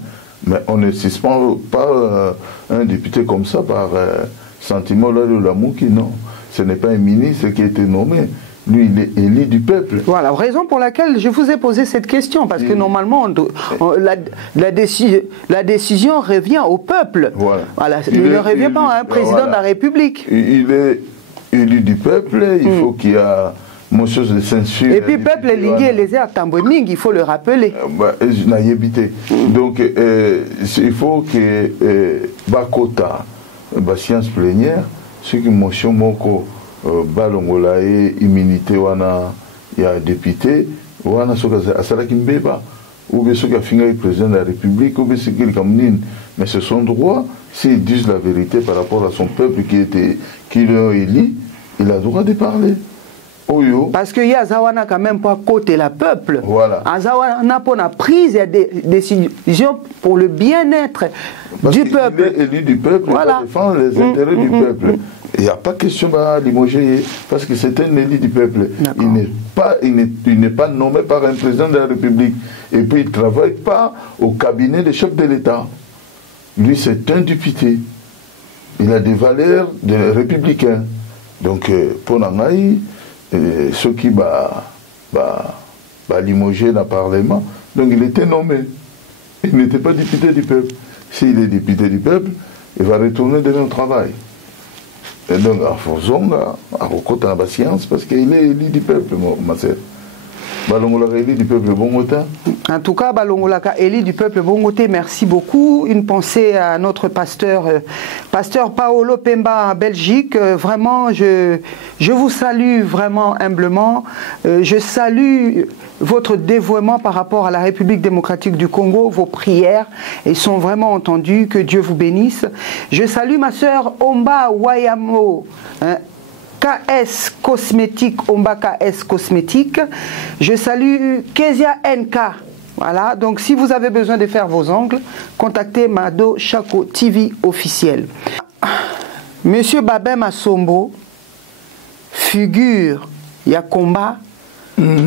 Mais on ne suspend pas un député comme ça par sentiment là de l'amour qui non. Ce n'est pas un ministre qui a été nommé. Lui, il est élu du peuple. Voilà, raison pour laquelle je vous ai posé cette question, parce que normalement, la décision revient au peuple. Voilà. Il ne revient pas à un président de la République. Il est élu du peuple, il faut qu'il y ait motion de censure. Et puis, le peuple est les airs tambouing, il faut le rappeler. Donc, il faut que Bakota, la science plénière, ce qui motion moko balongola et immunité wana ya député wana soka asala kimbeba ou bien soka finga président de la République ou bien ce qu'il comme mais c'est son droit s'ils disent la vérité par rapport à son peuple qui l'a élu, il a le droit de parler. Parce que Yazawana quand même pas côté la peuple. Voilà. Azawana pour la prise des décisions pour le bien-être du peuple. Il est élu du peuple, voilà. Il défend les intérêts du peuple. Il n'y a pas question de limoger parce que c'est un élu du peuple. Il n'est pas nommé par un président de la République. Et puis il ne travaille pas au cabinet des chefs de l'État. Lui, c'est un député. Il a des valeurs de républicain. Donc, pour Nangaï, ceux qui limogé dans le Parlement, donc il était nommé. Il n'était pas député du peuple. S'il est député du peuple, il va retourner dans le travail. Et donc, à Forzonga, à Rokota, à science, parce qu'il est élu du peuple, ma sœur. Balongolaka élu du peuple Bongoté. En tout cas, Balongolaka élu du peuple Bongoté, merci beaucoup. Une pensée à notre pasteur, pasteur Paolo Pemba en Belgique. Vraiment, je vous salue vraiment humblement. Je salue votre dévouement par rapport à la République démocratique du Congo. Vos prières elles sont vraiment entendues. Que Dieu vous bénisse. Je salue ma sœur Omba Wayamo. KS Cosmétique, Omba KS Cosmétique. Je salue Kezia NK. Voilà, donc si vous avez besoin de faire vos ongles, contactez Mado Chako TV officiel. Monsieur Babem Assombo, figure, il y a combat,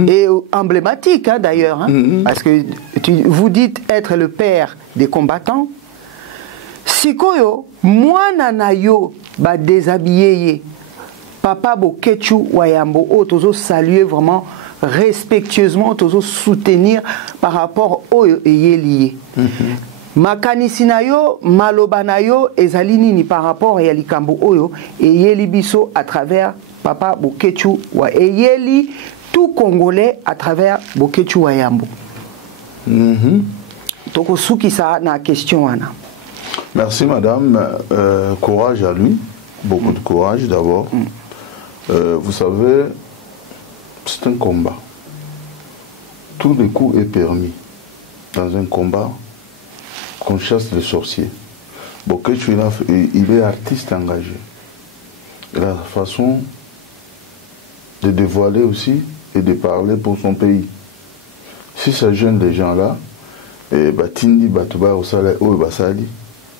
et emblématique d'ailleurs, parce que vous dites être le père des combattants. Sikoyo, moi nanayo, ba déshabillé. Papa Bokechu Wayambo, tozo saluer vraiment respectueusement toujours soutenir par rapport au lié. Makanisi na yo maloba na yo ezali nini par rapport ya likambo oyo eyeli biso à travers Papa Bokechu wa eyeli tout Congolais à travers Bokechu wa Yambo. Toko sukisa na question wana. Merci madame, courage à lui, beaucoup de courage d'abord. Vous savez, c'est un combat. Tous les coups est permis dans un combat. Qu'on chasse les sorciers. Bokechu, il est artiste engagé. Il a la façon de dévoiler aussi et de parler pour son pays. Si ça gêne les gens-là, Batindi, Batuba, Osala, Basali,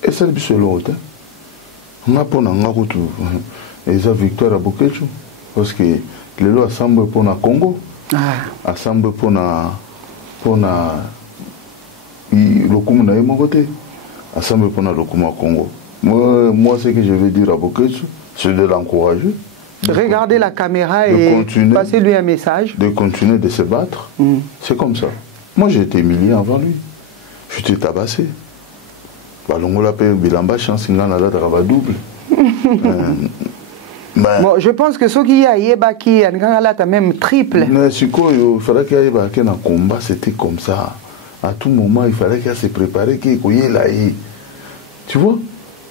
et ça le plus l'autre. On a pour la victoire à Bokechu. Parce que les lois assemblent pour le Congo, assemblent pour la Lokumu na mon côté, assemblé pour le Congo. Moi, ce que je vais dire à Bokechu, c'est de l'encourager. Regardez la caméra et passez-lui un message. De continuer de se battre. C'est comme ça. Moi, j'ai été humilié avant lui. Je t'ai tabassé. Balongola paye Bilamba chance n'a la double. Bon, je pense que ceux qui y a Yebaki, a même triple. Mais il fallait qu'il y ait un combat, c'était comme ça. À tout moment, il fallait qu'elle se prépare, qu'il y ait là. Tu vois,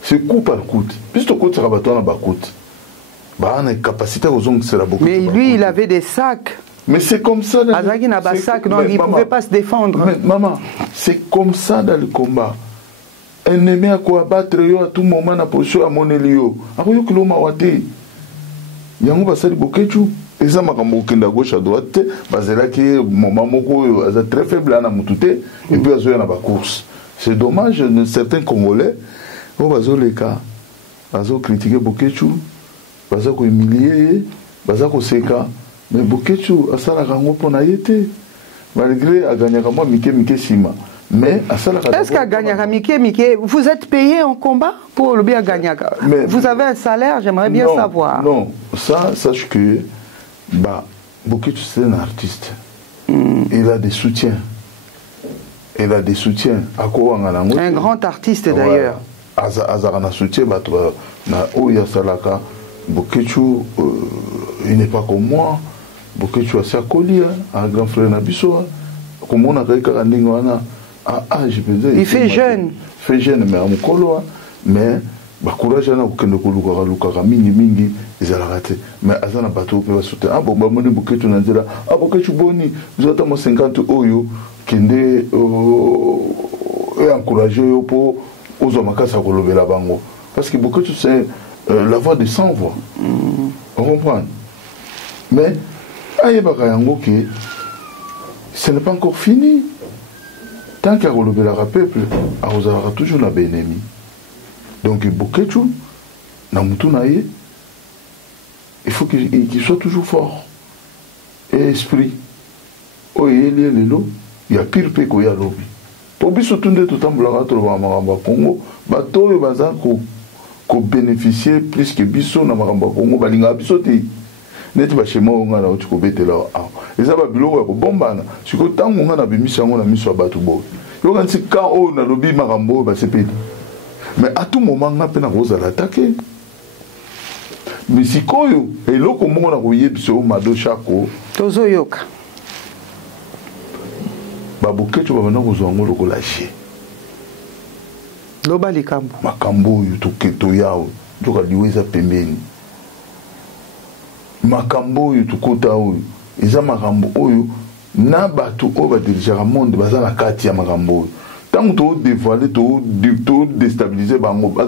c'est coup par coup. Puisque coup, c'est rabattu dans coup. On a une capacité aux hommes, c'est la beaucoup. Mais lui, il avait des sacs. Mais c'est comme ça. Azaki n'a pas de sac, donc il ne pouvait pas se défendre. Mais, maman, c'est comme ça dans le combat. Ennemi à quoi battre à tout moment, na position à mon élio. Après, il y a mawate. Yango basali Bokechu. Et ça m'a de gauche à droite, c'est très faible à Namutute, et puis il y a la course. C'est dommage, certains Congolais, les cas, ils ont critiqué Bokechu, ils ont humilié, ils ont seka, mais Bokechu, ça l'a gagné, malgré a gagné moi Mike Sima. Mais est-ce qu'à Mike, vous êtes payé en combat pour le bien gagner? Vous avez un salaire, j'aimerais bien savoir. Non, ça, sache que Bokechu c'est un artiste. Il a des soutiens. Il a des soutiens. Un grand artiste d'ailleurs. Azarana soutien, Bokechu, il n'est pas comme moi. Bokechu a sa colis, un grand frère Nabiso. Comme on a il fait jeune. Il fait jeune, mais à mon colo, mais courage na ukende koluka luka mingi ezalaka mais azana bato pe basoutenir bon bamoni Bokechu na nzela Bokechu boni zota mo 50 oyo kende et encourager yo po ozo makasa kolobela bango parce que Bokechu c'est la voix de sans voix. On comprend, mais ayebaka yango ke ce n'est pas encore fini tant qu'il y a kolobela peuple azalaka toujours na benemi. Donc Bokechu, il faut qu'il soit toujours fort. Et esprit. Il y a pire que il y a lobby. Pour bien surtout tout le temps, Congo, bateau et bénéficier plus que biso na Maramba Congo, balinga bisote. Net ba chez moi on a tu kobete là. Et ça va bilo ko bombana. Si ko tango on a bimisa on a miso batu bo. Yo quand c'est quand on a lobby Marambo ba sepé. Mais à tout moment, on a peine à vous attaquer. Mais si koyo, et là, comme on a voyé, sur Mado Chako, Tozo Yoka. Bokechu va maintenant vous en le lâcher. Loba likambo. Makambo, to yao, tu vas lui ça pembeni. Makambo, tu kota ou, ils ont makambo oyo, na batu o va diriger le monde, baza na kati ya makambo. Tant que tu dévoiles, tu déstabilises,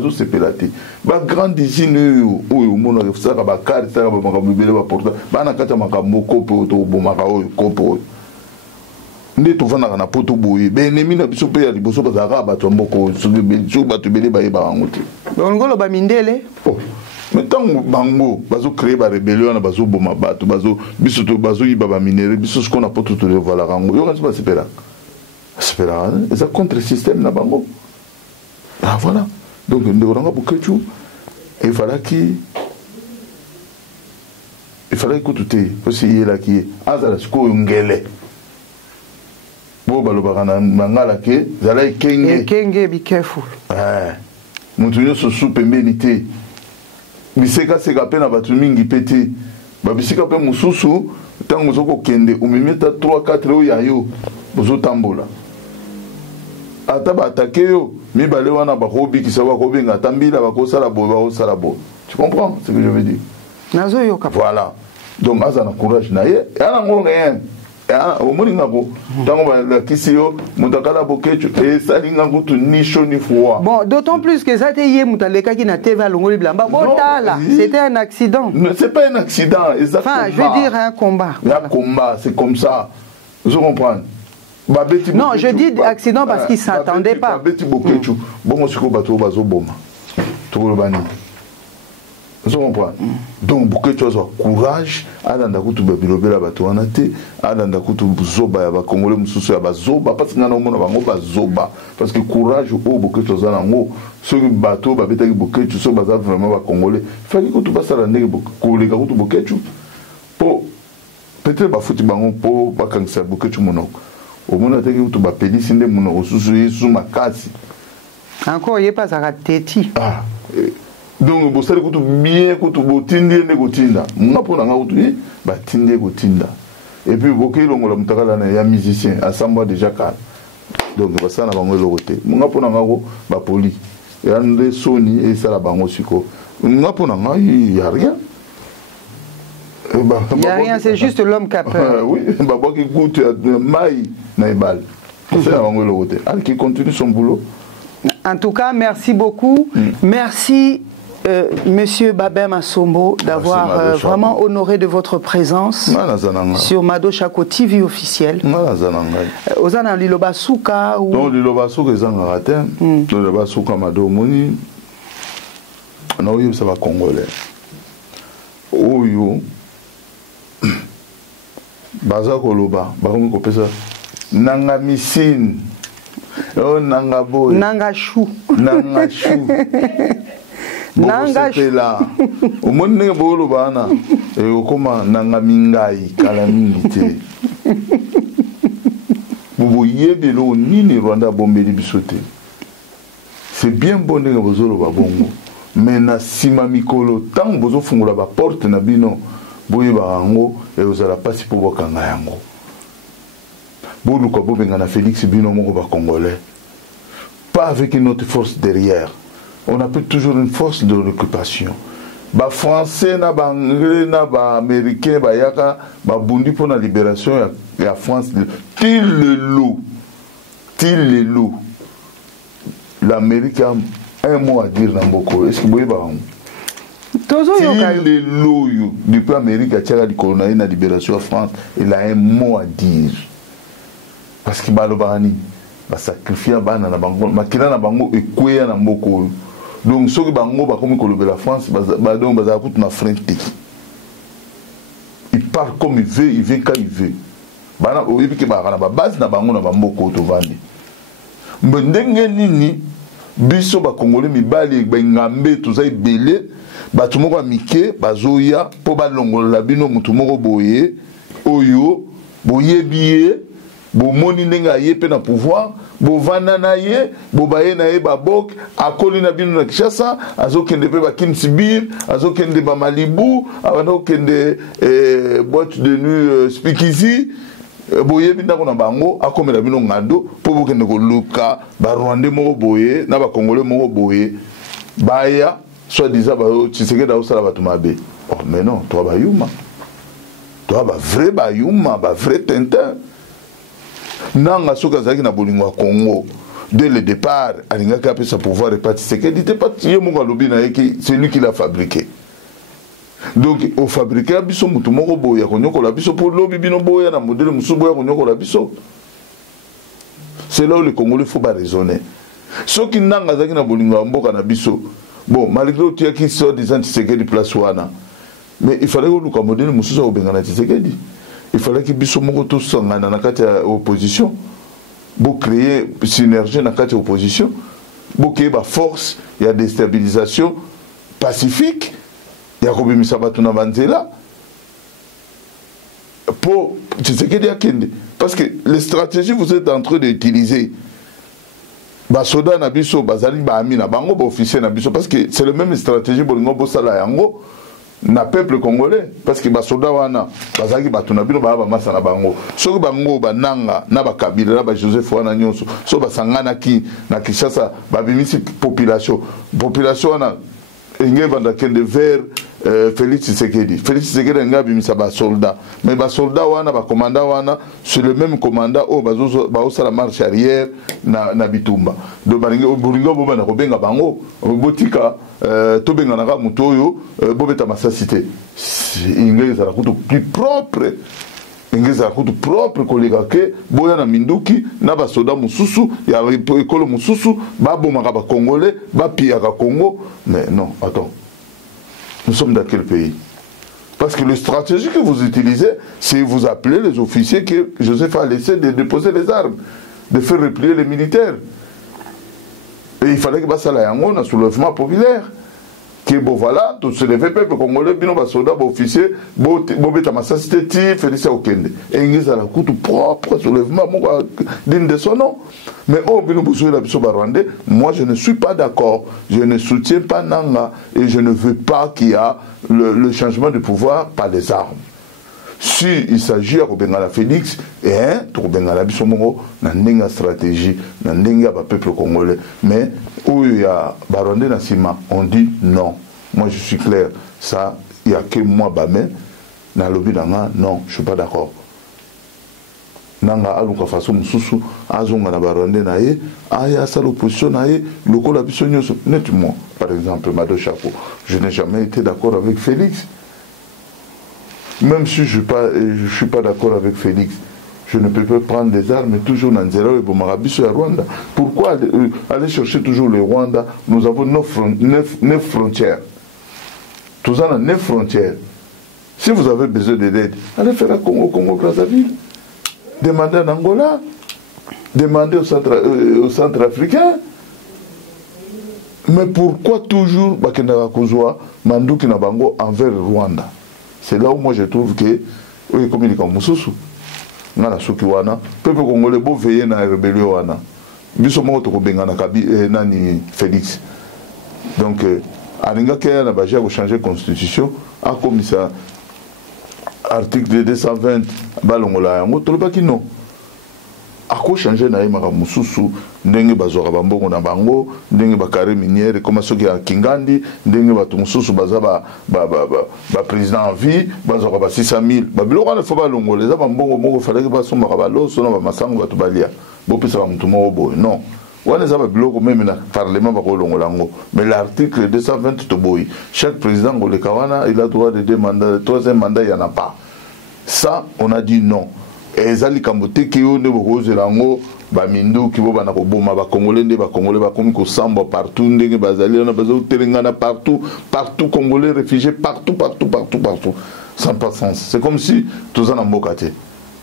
tu se pélater. Ba grande usine où on a ça ba carte ça ba makambo ba porta. Ba na kata makambo kopo to bo makao kopo. Nde to vana na poto boye. Be nemi na biso pe ya liboso ba za ba to mboko so ba to bele ba ye ba ngote. Ngolo ba mindele. Oh. Mais tant bango bazo créer ba rébellion na bazo boma bato bazo biso to bazo yiba ba minere biso ce qu'on a poto to le voilà rango. Yo kan se passer là. C'est un contre-système là-bas. Ah voilà. Donc, il fallait fallait écouter parce qu'il est là qui est azala siko ngele bo balobaka na mangala ke zala kenge be careful mutu nyonso su pembeni te biseka seka pe na bato mingi pe te babisika pe mosusu ntango ozokokende omemi ata 3-4 oyo ya yo ozotambola ata baatake yo mibale wana bakobikisa bakobenga ata mbila bakosala boye bakosala boye. Tu comprends ce que je veux dire? Voilà. Donc aza na courage na ye ana ngo rien omoninga ko tango ba kisi yo mutakala bokecho e salinga kutu ni chaud ni froid. Bon, d'autant plus que ça te yé mutaleka ki na TV longoli blamba botala, c'était un accident. Non, c'est pas un accident, exactement. Enfin, je veux dire un combat. Un combat, c'est comme ça. Vous comprenez? Non, je dis accident parce qu'il ne s'attendait pas. Bon, c'est vous comprenez? Donc, beaucoup de choses, courage, Adanda Koutou Babilobela Batouanate, Adanda Koutou Zoba, Congolais Moussou, Zoba, parce qu'il y a un Zoba, parce que courage, beaucoup de choses, ceux qui bateau, Babeta Bouquet, tu sais, vraiment Congolais, il fallait que tu passes à la nègre, Congolais, Koutou Bouquet, pour peut-être pas foutre bango, pour pas quand c'est Bouquet, tu monok. Au moins, tu as tu vas payer, c'est des monok, sous ma casse. Encore, il n'y a pas à téti. Ah. Donc, vous savez que bien que vous tindez les gotinda. Moi, pour l'en oublier, bah tindez gotinda. Et puis, vous voyez, on a un musicien, ensemble déjà calme. Donc, ça n'a pas de côté. Moi, pour l'en oublier, bah poli. Et on a Sony et ça la bango siko. Moi, pour l'en oublier, il n'y a rien. Il n'y a rien, c'est juste l'homme qui a peur. Oui, bah qui écoute maï naïbal. C'est la bango le côté. Alors qu'il continue son boulot. En tout cas, merci beaucoup. Merci. Monsieur Babem Assombo, d'avoir vraiment honoré de votre présence sur Mado Chako TV officiel. Ozana Liloba Souka ou... Non, Liloba Souka est en ratin. Liloba Souka Mado Moni. Non, oui, ça va congolais. Oyo. Baza Koloba. Baromi Kopesa. Nanga Missine. Oh, Nanga Boy. Nanga Chou. Nanga Chou. Nanga là au monde ne bolo bana et au comment nanga mingai kala mingite vous yebelo nini Rwanda bombeli bisote c'est bien bon de bozolo ba bongo mais na sima mikolo tant bozo fungula ba porte na bino boye ba ngo et ozala pasi pour bokanga yango bolu ko bobenga na Félix bino moko ba congolais pas avec une autre force derrière. On a toujours une force de l'occupation. Les Français, les Anglais, les Américains, les Yaka, les Bundi pour la libération de la France. Til le loup. L'Amérique a un mot à dire dans beaucoup. Est-ce que vous voyez Til le loup. Depuis l'Amérique a tiré la libération de la France, il a un mot à dire. Parce qu'il va le bani. Il va sacrifier bana na bango. Makila na bango et kouya na mboko. Donc, ceux qui ont la France, ils il parle comme il veut, il vient quand il veut. Il base na bango na bamboko to vandi. Mbendenge nini biso ba Congolais mibali ba ngambe to za ibele ba tumoko mike bazoya po ba longola bino mutu moko boye oyo boye biye bo moni nenga yepe na pouvoir bo vana na ye bo baye na ye babok akoli na bino na Kinshasa azokende pe ba Kinsibir azokende ba Malibu azokende boîte de nuit Speakeasy boye binda ko na bango akomela bino ngado po bokende ko luka ba Rwandais moko boye na ba Congolais moko boye baya soit disant ba Tshisekedi da osala batu mabe. Oh mais non, toi ba yuma, toi ba yuma ba vrai Tintin. Nanga soka zaki na bolingo Congo dès le départ alinga ka pe sa pouvoir repartir c'est que n'était pas tié mon galobi na yeki c'est lui qui l'a fabriqué. Donc au fabriquer biso mutu moko boya konyoko la biso pour lobi bino boya na modèle musu boya konyoko la biso. C'est là où les Congolais faut pas raisonner. Ceux qui nanga zaki na bolingo mboka na biso. Bon, malgré tout qui sort des anti-Tshisekedi place wana. Mais il fallait que le modèle musu au bengana Tshisekedi. Il fallait que biso moko to sangana na kati ya opposition pour créer synergie na kati ya opposition pour créer ba force ya déstabilisation pacifique ya kobimisa batu na banzela pour Tshisekedi Akende. Parce que les stratégies que vous êtes en train d'utiliser, Basoda Nabiso, Bazali Bahamina, Bango officier Nabiso, parce que c'est le même stratégie pour Bosala Yango, na peuple congolais. Parce que Basoda Wana, Bazali Batunabino, Baba Masana Bango, so Bango, Bananga, Naba Kabila, Naba Joseph Wana Nyonso, so Basangana ki, na Kishasa, Babimisi population. Population Wana, Inge Vandakende vers Félix Tshisekedi. Félix Tshisekedi a mis sa soldat. Mais les soldats wana, les commandants wana, c'est le même commandant au bazo la marche arrière na bitumba. Donc Boringo boba na kobenga bango, botika tobenga na mutoyo bobeta masasité. Inge za kutu plus propre. Inge za kutu propre kolega ke boya na minduki na ba soda mususu ya ekolo mususu ba bomaka ba congolais ba piaka Congo. Mais non, attends. Nous sommes dans quel pays? Parce que la stratégie que vous utilisez, c'est vous appelez les officiers que Joseph a laissé de déposer les armes, de faire replier les militaires. Et il fallait que ça ait un soulèvement populaire. Que bon voilà, tout se levait peuple congolais, bino ba soldats, ba officiers, bobeta massacité ti Félix Okende. Et ils ont la coûte propre soulèvement, digne de son nom. Mais oh bino bousoué la biso barwandais, moi je ne suis pas d'accord. Je ne soutiens pas Nanga et je ne veux pas qu'il y a le changement de pouvoir par les armes. Si il s'agit de Bengala Félix, et de Bengala Bissomongo, n'a stratégie, n'a pas peuple congolais. Mais où il y a Barondé Nassima, on dit non. Moi je suis clair, ça, il n'y a que moi, Bamé, n'a lobby d'anga, non, je ne suis pas d'accord. Nanga aluka façon mususu azonga na Barondé nae, aya sa l'opposition nae, le col a bisognoso, nettement. Par exemple, Mado Chapo, je n'ai jamais été d'accord avec Félix. Même si je ne suis pas d'accord avec Félix, je ne peux pas prendre des armes toujours dans Nzela et Bomarabiso à Rwanda. Pourquoi aller chercher toujours le Rwanda? Nous avons 9 frontières. Tous en 9 frontières. Si vous avez besoin d'aide, allez faire à Congo-Brazzaville. Demandez en Angola. Demandez au centre africain. Mais pourquoi toujours Bakendara Kouzoua, Mandouki Nabango envers Rwanda? C'est là où moi je trouve que oui, comme il comme Moussoussou, ngana suki wana, peuple congolais beau veiller na rébellion wana. Biso mo to benga na kabi nani Félix. Donc alinga ke na baje ko changer constitution, a comme ça article 220 balongola yango to ba ki non. Ako changer na yema Moussoussou ndenge bazora bambongo na bango ndenge bakare minière comme soki ya Kingandi ndenge batu mususu baza ba président en vie bazora ba 600,000 ba biloko na foba longo les bambongo moko fallait que basomba ba loso na ba masango batu balia bo pesa ba mutu moko boy non wana za ba biloko même na parlement ba ko longo lango mais l'article 220 to boy chaque président ngole kawana il a droit de demander le troisième mandat il y en a pas ça on a dit non et ezali kambote ki yo ne bokoze lango ba mindu ki bo bana ko boma ba congolais ba komi ko samba partout ndenge bazali na bazo telengana partout congolais réfugiés partout sans pas sens. C'est comme si tous en ambokate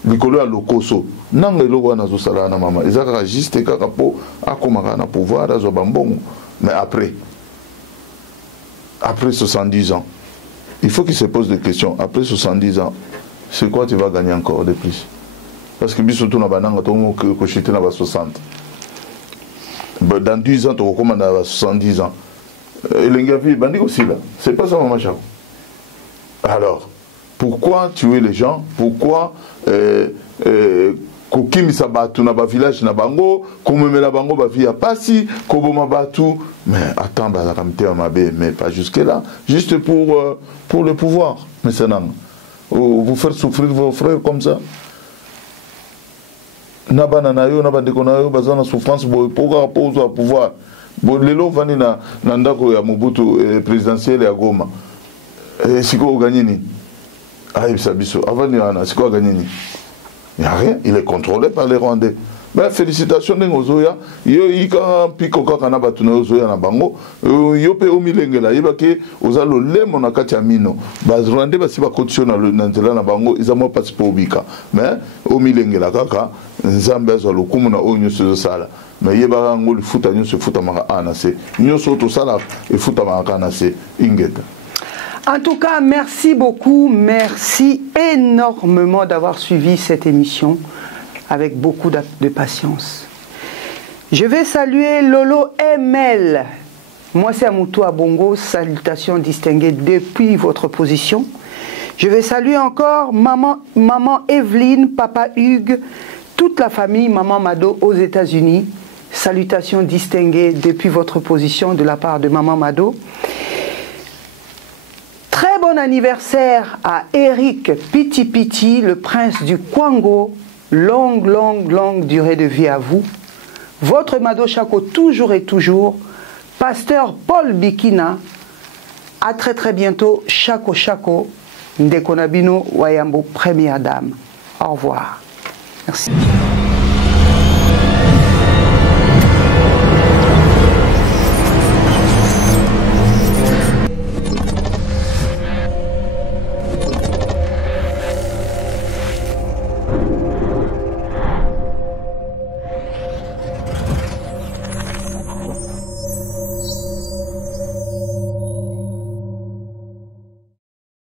likolo ya lokoso nanga eloko na zo sala na mama ezaka juste kaka po akomaka na pouvoir azo bambongo. Mais après 70 ans il faut qu'il se pose des questions. Après 70 ans c'est quoi tu vas gagner encore de plus? Parce que biso tuna bananga tongo ko chité na ba 60. Dans 10 ans tu recommandes à 70 ans. Et l'engavi bandi aussi là. C'est pas ça maman Chao. Alors, pourquoi tuer les gens? Pourquoi kokimi sabatu na ba village na bango, komemela bango ba via pasi, koboma batu, mais attends ba la kamte mabe mais pas jusque là, juste pour le pouvoir. Mais c'est non. Vous faire souffrir vos frères comme ça. Nabana na yo nabandeko na yo bazana souffrance pour opposer au pouvoir. Lelo vani na ndako ya Mobutu présidentiel ya Goma. Siko gagné ni. Ah biso avani ana siko gagné ni. Il n'y a rien, il est contrôlé par les Rwandais. Mais félicitations n'engozoya, yo ika piko kaka na batu na ozoya na bango, yo pe omilengela yebake ozalo lemo na kati ya mino. Ba Rwandais basi ba condition na nzela na bango, izamo pasi po obika. Mais omilengela kaka nzambe azo lokumu na onyo so sala. Mais yeba ngo li futa nyo se futa maka ana se. Nyo so to sala e futa maka na se ingeta. En tout cas, merci beaucoup, merci énormément d'avoir suivi cette émission avec beaucoup de patience. Je vais saluer Lolo ML. Moi, c'est Amoutou Abongo. Salutations distinguées depuis votre position. Je vais saluer encore maman Evelyne, papa Hugues, toute la famille Maman Mado aux États-Unis. Salutations distinguées depuis votre position de la part de Maman Mado. Très bon anniversaire à Eric Piti Piti, le prince du Kwango. Longue durée de vie à vous. Votre Mado Chako toujours et toujours. Pasteur Paul Bikina. À très bientôt. Chako Chako. Ndekonabino Wayambo, première dame. Au revoir. Merci.